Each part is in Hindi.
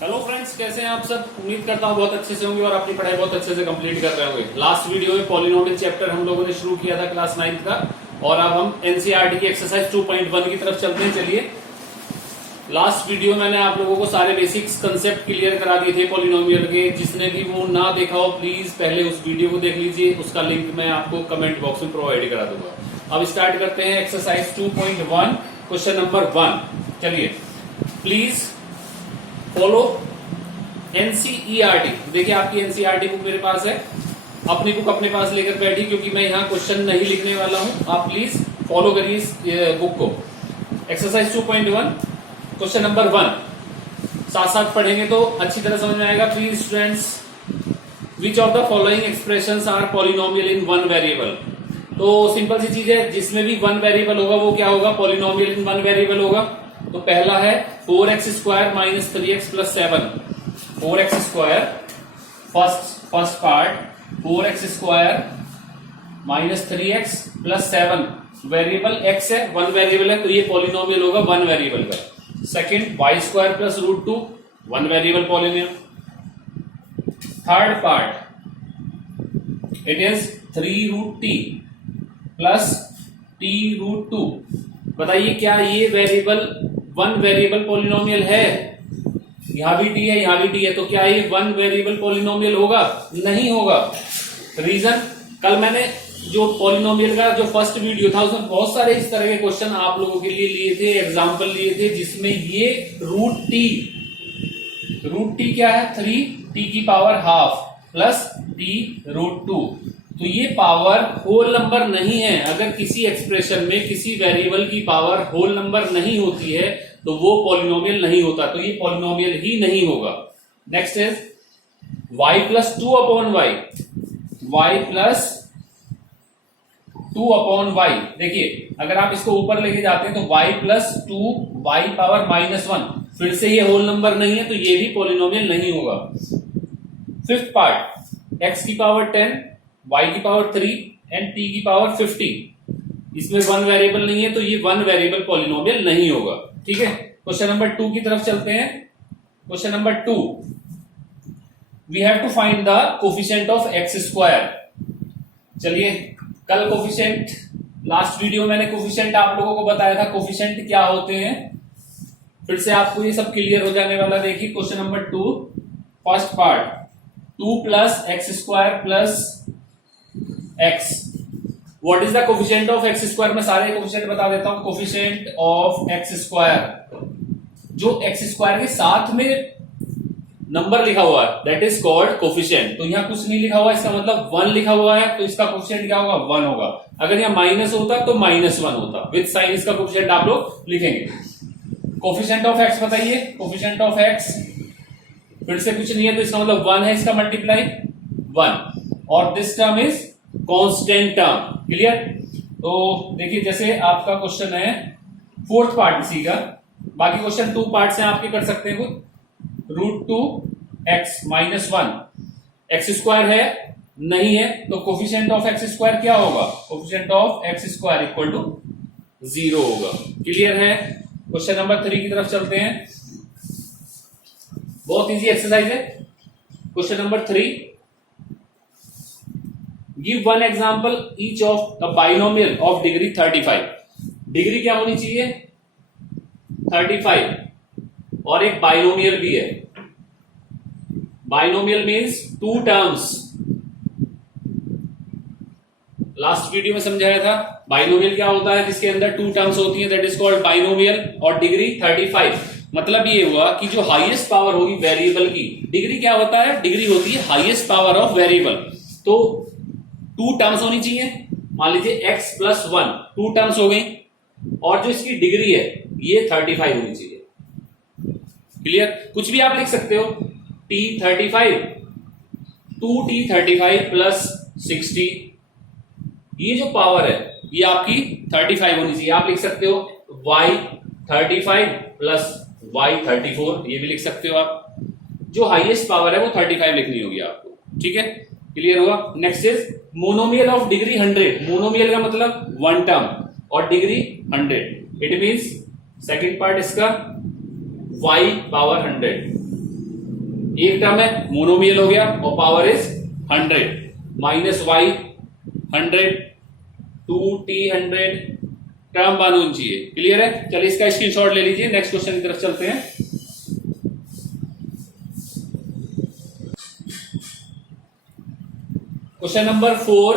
हेलो फ्रेंड्स, कैसे हैं आप सब। उम्मीद करता हूं बहुत अच्छे से होंगे और अपनी पढ़ाई बहुत अच्छे से कंप्लीट कर रहे होंगे। लास्ट वीडियो में पॉलिनोमियल चैप्टर हम लोगों ने शुरू किया था क्लास 9th का, और अब हम एनसीईआरटी की एक्सरसाइज 2.1 की तरफ चलते हैं। चलिए, लास्ट वीडियो मैंने आप लोगों को सारे बेसिक्स कंसेप्ट क्लियर करा दिए थे पॉलिनोमियल के। जिसने भी वो ना देखा हो प्लीज पहले उस वीडियो को देख लीजिए, उसका लिंक मैं आपको कमेंट बॉक्स में प्रोवाइड करा दूंगा। अब स्टार्ट करते हैं एक्सरसाइज 2.1, क्वेश्चन नंबर 1। चलिए, प्लीज फॉलो एनसीईआरटी। देखिए, आपकी एनसीईआरटी बुक मेरे पास है, अपनी बुक अपने पास लेकर बैठी, क्योंकि मैं यहाँ क्वेश्चन नहीं लिखने वाला हूं। आप प्लीज फॉलो करिए इस बुक को। एक्सरसाइज 2.1, क्वेश्चन नंबर 1 साथ साथ पढ़ेंगे तो अच्छी तरह समझ में आएगा। Please students, which of the following expressions are polynomial in one variable. तो सिंपल सी चीज है, जिसमें भी वन वेरिएबल होगा वो क्या होगा, पॉलिनोमियल इन वन वेरिएबल होगा। तो पहला है 4x² minus 3x plus 7। 4x² first part, 4x² minus 3x plus 7। Variable x है, वन वेरिएबल है, तो ये पॉलिनोमियल होगा वन वेरिएबल का। Second, y² plus √2, one variable polynomial. Third part, it is 3√t plus t√2। बताइए, क्या ये वेरिएबल वन वेरिएबल पॉलिनोमियल है? यहां भी t है, यहां भी t है, तो क्या ये वन वेरिएबल पॉलिनोमियल होगा? नहीं होगा। रीजन, कल मैंने जो पॉलिनोमियल का जो फर्स्ट वीडियो था उसमें बहुत सारे इस तरह के क्वेश्चन आप लोगों के लिए लिए थे, एग्जांपल लिए थे, जिसमें ये √t क्या है, 3t की पावर हाफ प्लस t√2। तो ये पावर होल नंबर नहीं है। अगर किसी एक्सप्रेशन में किसी वेरिएबल की पावर होल नंबर नहीं होती है तो वो पॉलिनोमियल नहीं होता, तो ये पॉलिनोमियल ही नहीं होगा। Next is y plus 2/y, y plus 2/y। देखिए, अगर आप इसको ऊपर लेके जाते हैं तो y प्लस 2y पावर -1, फिर से ये होल नंबर नहीं है, तो ये भी पॉलिनोमियल नहीं होगा। फिफ्थ पार्ट, x की पावर 10, y की पावर 3 एंड t की पावर 50। इसमें वन वेरिएबल नहीं है, तो ये वन वेरिएबल पॉलिनोमियल नहीं होगा। ठीक है, क्वेश्चन नंबर 2 की तरफ चलते हैं। Question number 2, we have to find the coefficient of x²। चलिए, कल कोफिशिएंट, लास्ट वीडियो मैंने कोफिशिएंट आप लोगों को बताया था कोफिशिएंट क्या होते हैं, फिर से आपको ये सब क्लियर हो जाने वाला। देखिए, question number 2, first part, 2 plus x² plus x। What is the coefficient of x²? मैं सारे कोफिशिएंट बता देता हूं। कोफिशिएंट ऑफ x², जो x² के साथ में नंबर लिखा हुआ है, दैट इज कॉल्ड कोफिशिएंट। तो यहाँ कुछ नहीं लिखा हुआ, इसका मतलब 1 लिखा हुआ है, तो इसका कोफिशिएंट क्या होगा, 1 होगा। अगर यहाँ माइनस होता तो -1 होता, विद साइन इसका कोफिशिएंट आप लोग लिखेंगे। कोफिशिएंट ऑफ x बताइए, कोफिशिएंट ऑफ x फिर से कुछ नहीं है, तो इसका मतलब 1 है, इसका मल्टीप्लाई 1, और this term is constant term. Clear? तो देखिए, जैसे आपका क्वेश्चन है फोर्थ पार्ट इसी का, बाकी क्वेश्चन 2 पार्ट से आपके कर सकते हैं खुद। √2x -1, x² है नहीं है, तो कोफिशिएंट ऑफ x² क्या होगा, coefficient of x² equal to 0 होगा। क्लियर है? क्वेश्चन नंबर 3 की तरफ चलते हैं। बहुत इजी एक्सरसाइज है। Question number 3, give one example each of a binomial of degree 35। Degree क्या होनी चाहिए, 35, और एक बाइनोमियल भी है। Binomial means 2 terms. Last video में समझाया था बाइनोमियल क्या होता है, जिसके अंदर 2 टर्म्स होती है, दैट इज कॉल्ड बाइनोमियल। और डिग्री 35, मतलब ये हुआ कि जो हाईएस्ट पावर होगी वेरिएबल की, डिग्री क्या होता है, डिग्री होती है हाईएस्ट पावर ऑफ वेरिएबल। तो 2 टर्म्स होनी चाहिए। मान लीजिए x प्लस 1, 2 टर्म्स हो गई, और जो इसकी डिग्री है ये 35 होनी चाहिए। क्लियर? कुछ भी आप लिख सकते हो, t35, 2t35 प्लस 60, ये जो पावर है ये आपकी 35 होनी चाहिए। आप लिख सकते हो y35 प्लस y34, ये भी लिख सकते हो आप। जो हाईएस्ट पावर है वो 35 लिखनी होगी आपको। ठीक है, क्लियर हुआ? Next is monomial of degree 100। Monomial का मतलब 1 टर्म और degree 100। It means second part इसका y पावर 100। एक टर्म है, मोनोमियल हो गया और power is 100 minus y 100 2t 100 term 1 होनी चाहिए। क्लियर है? चलिए इसका स्क्रीनशॉट ले लीजिए, नेक्स्ट क्वेश्चन की तरफ चलते हैं। Question number 4,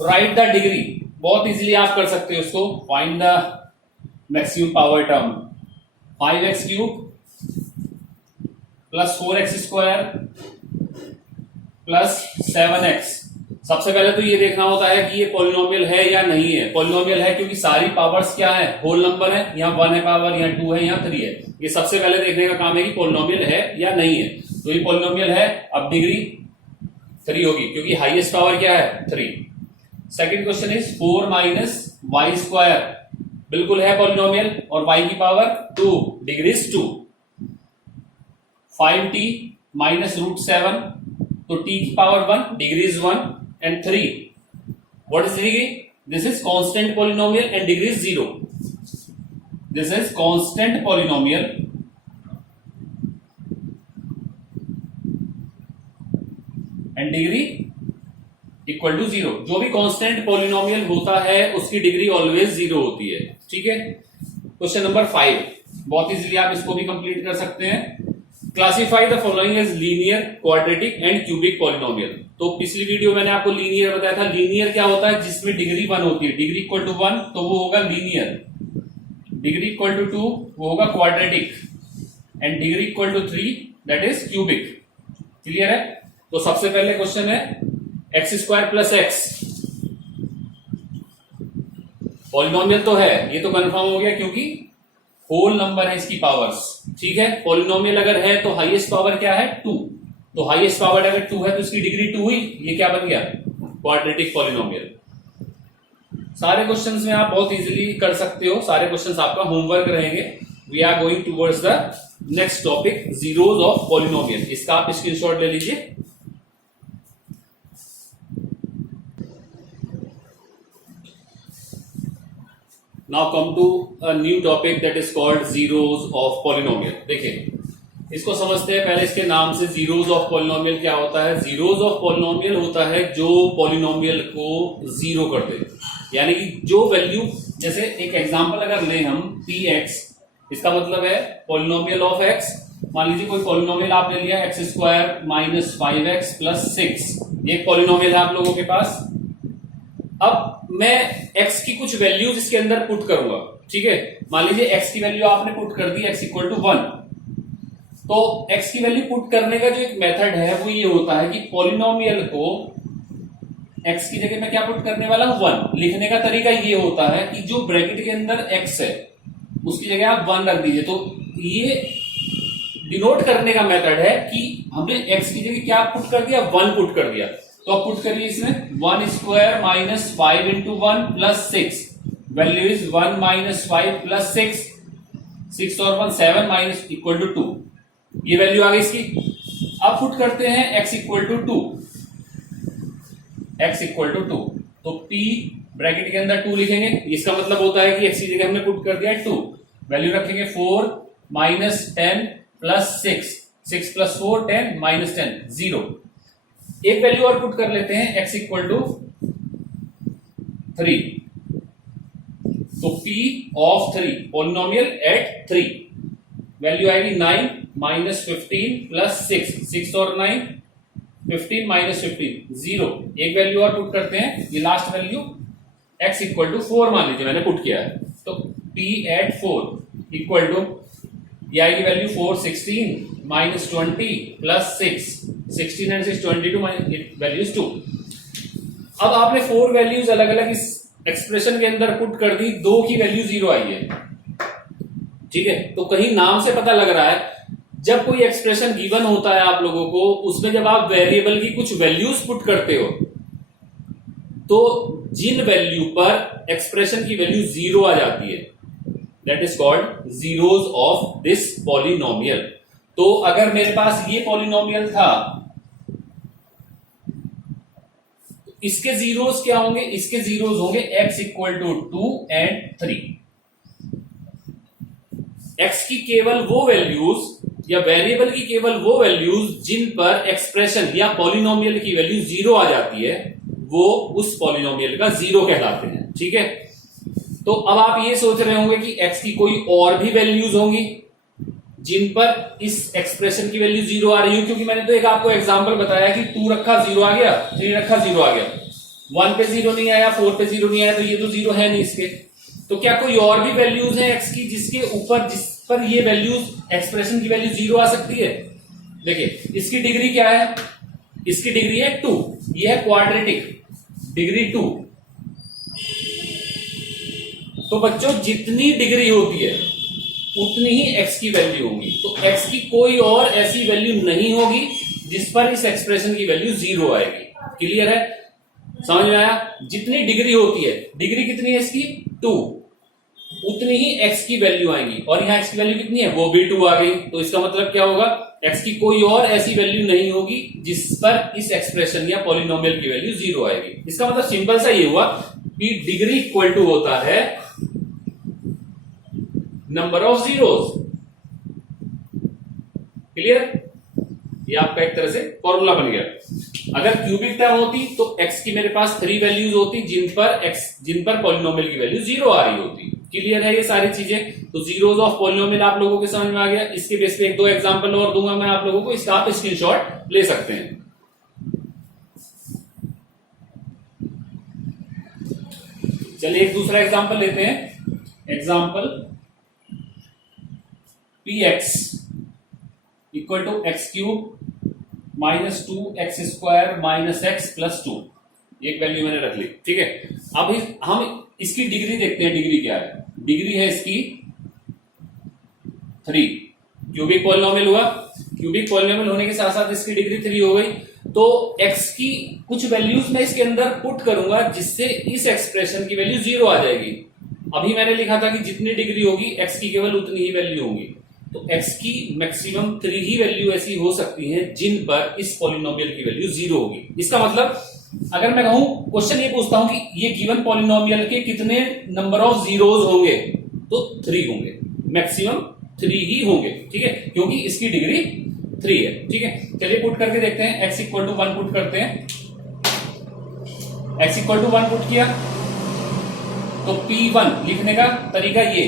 right the degree. बहुत इजीली आप कर सकते हो उसको। Find the maximum power term 5x cube plus 4x square plus 7x। सबसे पहले तो ये देखना होता है कि ये पॉलिनोमियल है या नहीं है। पॉलिनोमियल है क्योंकि सारी पावर्स क्या है, होल नंबर है। यहाँ 1 है पावर, यहाँ 2 है, यहाँ 3 है। ये सबसे पहले देखने का काम है कि पॉलिनोमियल है या नहीं है। तो ये पॉलिनोमियल है, अब डिग्री 3 होगी क्योंकि हाईएस्ट पावर क्या है 3। Second question is 4 minus y square, बिल्कुल है पॉलिनोमियल और y की power 2, degree is 2। 5t minus root 7, तो t की power 1, degree is 1 and 3। What is degree? This is constant polynomial and degree is 0। This is constant polynomial and degree equal to 0। जो भी कांस्टेंट पॉलिनोमियल होता है उसकी डिग्री ऑलवेज 0 होती है। ठीक है। क्वेश्चन नंबर 5, बहुत इजीली आप इसको भी कंप्लीट कर सकते हैं। Classify the following as linear, quadratic and cubic polynomial. तो पिछली वीडियो मैंने आपको लीनियर बताया था। लीनियर क्या होता है? जिसमें डिग्री 1 होती है। डिग्री इक्वल टू 1 तो वो होगा लीनियर, डिग्री इक्वल टू 2 वो होगा quadratic and degree equal to 3 that is cubic. Clear है? तो सबसे पहले क्वेश्चन है x square plus x. Polynomial तो है, ये तो कंफर्म हो गया क्योंकि होल नंबर है इसकी पावर्स। ठीक है। पॉलिनोमियल अगर है तो हाईएस्ट पावर क्या है 2, तो हाईएस्ट पावर अगर 2 है तो इसकी डिग्री 2 हुई। ये क्या बन गया? Quadratic polynomial. सारे क्वेश्चंस में आप बहुत इजीली कर सकते हो। सारे क्वेश्चंस आपका होमवर्क रहेंगे। We are going towards the next topic, zeros of polynomial. इसका आप स्क्रीनशॉट ले लीजिए। Now come to a new topic that is called zeros of polynomial। देखिए इसको समझते हैं पहले इसके नाम से। zeros of polynomial क्या होता है? zeros of polynomial होता है जो polynomial को जीरो कर दे, यानी कि जो वैल्यू, जैसे एक एग्जांपल अगर लें हम px, इसका मतलब है polynomial of x। मान लीजिए कोई polynomial आपने लिया x square minus 5x plus 6, एक polynomial है आप लोगों के पास। अब मैं x की कुछ वैल्यूज इसके अंदर पुट करूंगा। ठीक है। मान लीजिए x की वैल्यू आपने पुट कर दी x इक्वल टू 1। तो x की वैल्यू पुट करने का जो एक मेथड है वो ये होता है कि पॉलिनोमियल को x की जगह मैं क्या पुट करने वाला हूं 1। लिखने का तरीका ये होता है कि जो ब्रैकेट के अंदर x है उसकी जगह आप 1 रख दीजिए। तो ये डिनोट करने का मेथड है कि हमने x की जगह क्या पुट कर दिया, 1 पुट कर दिया। तो आप पुट करिए इसमें 1 square minus 5 into 1 plus 6, value is 1 minus 5 plus 6, 6 और 1 7 माइनस इक्वल टू 2। ये वैल्यू आ गई इसकी। अब पुट करते हैं x equal to 2, x equal to 2। तो p ब्रैकेट के अंदर 2 लिखेंगे। इसका मतलब होता है कि x की जगह हमने पुट कर दिया 2, वैल्यू रखेंगे 4 माइनस 10 प्लस 6, 6 प्लस 4 10 माइनस 10 0। एक वैल्यू और पुट कर लेते हैं x इक्वल टू 3। तो p of 3, polynomial at 3, value आएगी 9 माइनस 15 प्लस 6, 6 और 9 15 माइनस 15 0। एक वैल्यू और पुट करते हैं, ये last value x equal to 4 मान लीजिए मैंने पुट किया है। तो p एट 4 इक्वल टू, ये आएगी value 4 16 minus 20 plus 6, 16 and 6 22, value is 2। अब आपने 4 वैल्यूज अलग अलग इस एक्सप्रेशन के अंदर पुट कर दी, 2 की वैल्यू 0 आई है। ठीक है। तो कहीं नाम से पता लग रहा है जब कोई एक्सप्रेशन गिवन होता है आप लोगों को, उसमें जब आप वेरिएबल की कुछ वैल्यूज पुट करते हो तो जिन वैल्यू पर एक्सप्रेशन की वैल्यू 0 आ जाती है that is called zeros of this polynomial. तो अगर मेरे पास ये पॉलिनोमियल था, इसके जीरोस क्या होंगे? इसके जीरोस होंगे x equal to 2 and 3। x की केवल वो वैल्यूज या वेरिएबल की केवल वो वैल्यूज जिन पर एक्सप्रेशन या पॉलिनोमियल की वैल्यू जीरो आ जाती है वो उस पॉलिनोमियल का जीरो कहलाते हैं। ठीक है, तो अब आप ये सोच रहे होंगे कि x की कोई और भी वैल्यूज होंगी जिन पर इस एक्सप्रेशन की वैल्यू जीरो आ रही हो, क्योंकि मैंने तो एक आपको एग्जांपल बताया कि 2 रखा जीरो आ गया, 3 रखा जीरो आ गया, 1 पे जीरो नहीं आया, 4 पे जीरो नहीं आया, तो ये तो जीरो है नहीं इसके। तो क्या कोई और भी वैल्यूज है x की जिसके ऊपर जिस पर ये वैल्यूज एक्सप्रेशन की वैल्यू जीरो आ सकती है? देखिए इसकी डिग्री क्या है, इसकी डिग्री है 2, ये है क्वाड्रेटिक, डिग्री 2। तो बच्चों जितनी डिग्री होती है उतनी ही x की वैल्यू होगी, तो x की कोई और ऐसी वैल्यू नहीं होगी जिस पर इस एक्सप्रेशन की वैल्यू जीरो आएगी। क्लियर है, समझ में आया? जितनी डिग्री होती है, डिग्री कितनी है इसकी 2, उतनी ही x की वैल्यू आएगी, और यहां x की वैल्यू कितनी है, वो भी 2 आ गई। तो इसका मतलब क्या होगा, x की कोई और ऐसी वैल्यू नहीं होगी जिस पर इस एक्सप्रेशन या पॉलिनोमियल की वैल्यू जीरो आएगी। इसका मतलब सिंपल सा ये हुआ कि डिग्री इक्वल टू होता है नंबर ऑफ जीरोस। क्लियर, ये आपका एक तरह से फॉर्मूला बन गया। अगर क्यूबिक टर्म होती तो x की मेरे पास 3 वैल्यूज होती जिन पर पॉलिनोमियल की वैल्यू जीरो आ रही होती। क्लियर है ये सारी चीजें? तो जीरोस ऑफ पॉलिनोमियल आप लोगों के समझ में आ गया। इसके बेस पे 1-2 एग्जांपल और दूंगा मैं आप लोगों को, इसका आप स्क्रीनशॉट ले सकते हैं। चलिए एक दूसरा एग्जांपल लेते हैं। Example px equal to x cube minus 2x square minus x plus 2, एक वैल्यू मैंने रख ली। ठीक है, अब हम इसकी डिग्री देखते हैं, डिग्री क्या है। डिग्री है इसकी 3, क्यूबिक पॉलिनोमियल हुआ, क्यूबिक पॉलिनोमियल होने के साथ साथ इसकी डिग्री 3 हो गई। तो x की कुछ वैल्यूज मैं इसके अंदर पुट करूंगा जिससे इस एक्सप्रेशन की वैल्यू जीरो आ जाएगी। अभी मैंने लिखा था कि जितनी डिग्री होगी x की केवल उतनी ही वैल्यू होंगी, तो x की मैक्सिमम 3 ही वैल्यू ऐसी हो सकती हैं जिन पर इस पॉलिनोमियल की वैल्यू जीरो होगी। इसका मतलब अगर मैं कहूं, क्वेश्चन ये पूछता हूं कि ये गिवन पॉलिनोमियल के कितने नंबर ऑफ जीरोस होंगे, तो 3 होंगे, मैक्सिमम 3 ही होंगे। ठीक है, क्योंकि इसकी डिग्री 3 है। ठीक है, चलिए पुट करके देखते हैं। x इक्वल टू 1 पुट करते हैं। x इक्वल टू 1 पुट किया तो P1 लिखने का तरीका ये,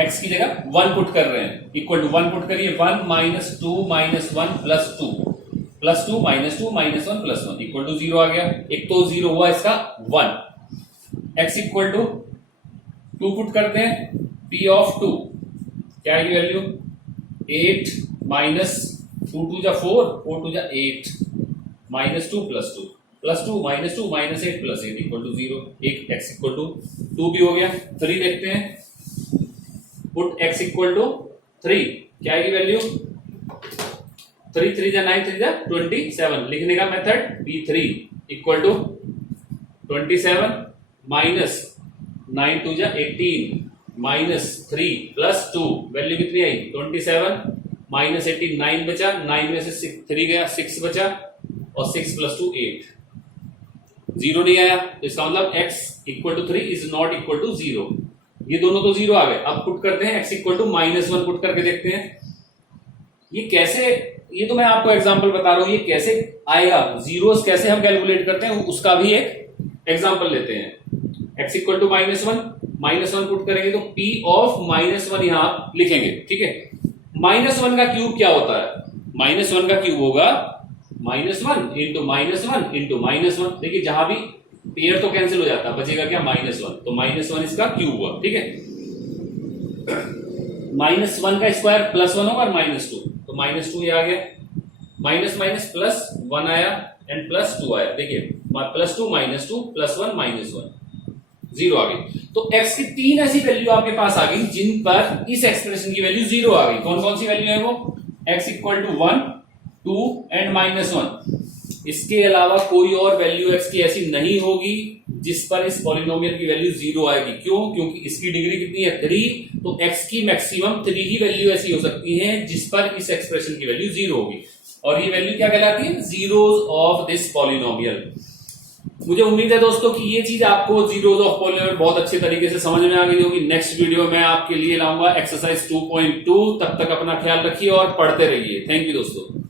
x की जगह 1 पुट कर रहे हैं, इक्वल टू 1 पुट करिए, 1 minus 2 minus 1 plus 2 plus 2 minus 2 minus 1 plus 1 equal to 0 आ गया। एक तो 0 हुआ इसका 1। x इक्वल टू 2 पुट करते हैं, p ऑफ 2 क्या है वैल्यू 8 माइनस 2 2 जा 4 4 2 जा 8 minus 2 plus 2 plus 2 minus 2 minus 8 plus 8 equal to 0। एक x इक्वल टू 2 भी हो गया। 3 देखते हैं, पुट x इक्वल टू 3 क्या है वैल्यू 3 3 जा 9 3 जा 27, लिखने का method p3 equal to 27 minus 9 2 जा 18 माइनस 3 प्लस 2, वैल्यू कितनी आई 27 माइनस 18 9 बचा, 9 में से 3 गया 6 बचा, और 6 प्लस 2 8, 0 नहीं आया। तो इसका मतलब x equal to 3 is not equal to 0। ये दोनों तो 0 आ गए। अब पुट करते हैं x इक्वल टू -1 पुट करके देखते हैं ये कैसे। ये तो मैं आपको एग्जांपल बता रहा हूं, ये कैसे आएगा, जीरोस कैसे हम कैलकुलेट करते हैं उसका भी एक एग्जांपल लेते हैं। x इक्वल टू -1 पुट करेंगे तो p ऑफ -1 यहां आप लिखेंगे। ठीक है, -1 का क्यूब क्या होता है, -1 का क्यूब होगा -1 इंटू -1 इंटू -1। देखिए जहां भी पेयर तो कैंसिल हो जाता है, बचेगा क्या -1, तो -1 इसका क्यूब हुआ। ठीक है, -1 का स्क्वायर +1 होगा और -2, तो -2 ये आ गया, माइनस माइनस प्लस 1 आया एंड +2 आया। देखिए +2 -2 +1 -1 0 आ गई। तो x की 3 ऐसी वैल्यू आपके पास आ गई जिन पर इस एक्सप्रेशन की वैल्यू 0 आ गई। कौन कौन सी वैल्यू है वो, x इक्वल टू 1 2 एंड -1। इसके अलावा कोई और वैल्यू x की ऐसी नहीं होगी जिस पर इस पॉलिनोमियल की वैल्यू 0 आएगी। क्यों, क्योंकि इसकी डिग्री कितनी है 3, तो x की मैक्सिमम 3 ही वैल्यू ऐसी हो सकती है जिस पर इस एक्सप्रेशन की वैल्यू 0 होगी, और ये वैल्यू क्या कहलाती है, जीरोस ऑफ दिस पॉलिनोमियल। मुझे उम्मीद है दोस्तों कि ये चीज आपको जीरोज ऑफ पॉलिनोमियल बहुत अच्छे तरीके से समझ में आ गई होगी। नेक्स्ट वीडियो में आपके लिए लाऊंगा एक्सरसाइज 2.2। तब तक अपना ख्याल रखिए और पढ़ते रहिए। थैंक यू दोस्तों।